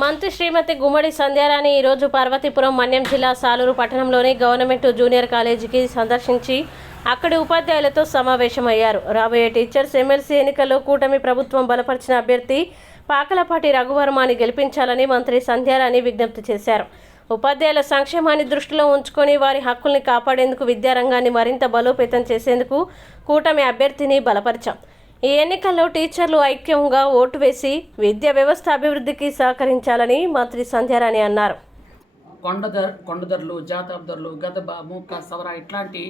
మంత్రి శ్రీమతి గుమ్మడి సంధ్యారాణి ఈరోజు పార్వతీపురం మన్యం జిల్లా సాలూరు పట్టణంలోని గవర్నమెంట్ జూనియర్ కాలేజీకి సందర్శించి అక్కడి ఉపాధ్యాయులతో సమావేశమయ్యారు. రాబోయే టీచర్స్ ఎమ్మెల్సీ ఎన్నికల్లో కూటమి ప్రభుత్వం బలపరిచిన అభ్యర్థి పాకలపాటి రఘువర్మని గెలిపించాలని మంత్రి సంధ్యారాణి విజ్ఞప్తి చేశారు. ఉపాధ్యాయుల సంక్షేమాన్ని దృష్టిలో ఉంచుకొని వారి హక్కుల్ని కాపాడేందుకు విద్యారంగాన్ని మరింత బలోపేతం చేసేందుకు కూటమి అభ్యర్థిని బలపరిచాం. ఈ ఎన్నికల్లో టీచర్లు ఐక్యంగా ఓటు వేసి విద్యా వ్యవస్థ అభివృద్ధికి సహకరించాలని మంత్రి సంధ్యారాణి అన్నారు. కొండదర్లు, జాతాబ్దర్లు, గదబ, మూక, సవర ఇట్లాంటి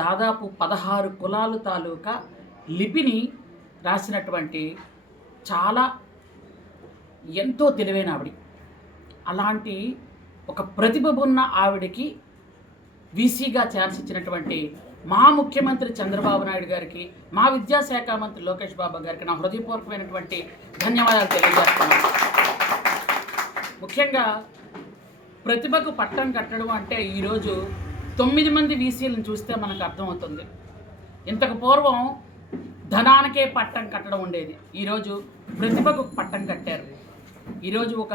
దాదాపు 16 కులాలు తాలూకా లిపిని రాసినటువంటి చాలా ఎంతో తెలివైన ఆవిడ. అలాంటి ఒక ప్రతిభ ఉన్న ఆవిడకి వీసీగా ఛాన్స్ ఇచ్చినటువంటి మా ముఖ్యమంత్రి చంద్రబాబు నాయుడు గారికి, మా విద్యాశాఖ మంత్రి లోకేష్ బాబు గారికి నా హృదయపూర్వకమైనటువంటి ధన్యవాదాలు తెలియజేస్తున్నాను. ముఖ్యంగా ప్రతిభకు పట్టం కట్టడం అంటే ఈరోజు 9 మంది వీసీలను చూస్తే మనకు అర్థమవుతుంది. ఇంతకు పూర్వం ధనానికే పట్టం కట్టడం ఉండేది, ఈరోజు ప్రతిభకు పట్టం కట్టారు. ఈరోజు ఒక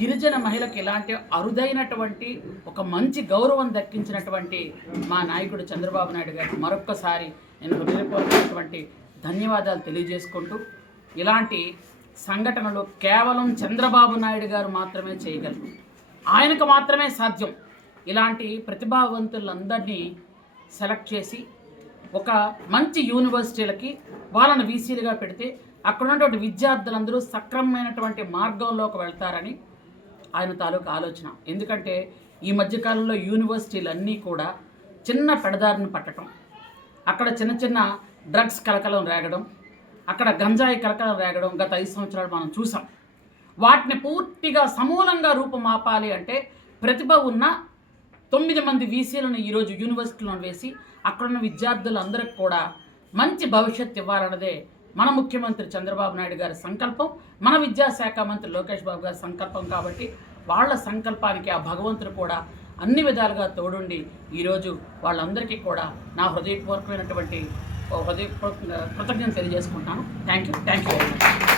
గిరిజన మహిళకి ఇలాంటి అరుదైనటువంటి ఒక మంచి గౌరవం దక్కించినటువంటి మా నాయకుడు చంద్రబాబు నాయుడు గారికి మరొక్కసారి నేను హృదయపూర్వకమైనటువంటి ధన్యవాదాలు తెలియజేసుకుంటూ, ఇలాంటి సంఘటనలు కేవలం చంద్రబాబు నాయుడు గారు మాత్రమే చేయగలరు, ఆయనకు మాత్రమే సాధ్యం. ఇలాంటి ప్రతిభావంతులందరినీ సెలెక్ట్ చేసి ఒక మంచి యూనివర్సిటీలకి వాళ్ళని వీసీలుగా పెడితే అక్కడ ఉన్నటువంటి విద్యార్థులందరూ సక్రమమైనటువంటి మార్గంలోకి వెళ్తారని ఆయన తాలూకు ఆలోచన. ఎందుకంటే ఈ మధ్యకాలంలో యూనివర్సిటీలన్నీ కూడా చిన్న పెడదారిని పట్టడం, అక్కడ చిన్న చిన్న డ్రగ్స్ కలకలం రేగడం, అక్కడ గంజాయి కలకలం రేగడం గత 5 సంవత్సరాలు మనం చూసాం. వాటిని పూర్తిగా సమూలంగా రూపుమాపాలి అంటే ప్రతిభ ఉన్న 9 మంది వీసీలను ఈరోజు యూనివర్సిటీలో వేసి అక్కడున్న విద్యార్థులందరికీ కూడా మంచి భవిష్యత్తు ఇవ్వాలన్నదే మన ముఖ్యమంత్రి చంద్రబాబు నాయుడు గారి సంకల్పం, మన విద్యాశాఖ మంత్రి లోకేష్ బాబు గారి సంకల్పం. కాబట్టి వాళ్ళ సంకల్పానికి ఆ భగవంతుడు కూడా అన్ని విధాలుగా తోడుండి ఈరోజు వాళ్ళందరికీ కూడా నా హృదయపూర్వకమైనటువంటి కృతజ్ఞతలు తెలియజేసుకుంటాను. Thank you very much.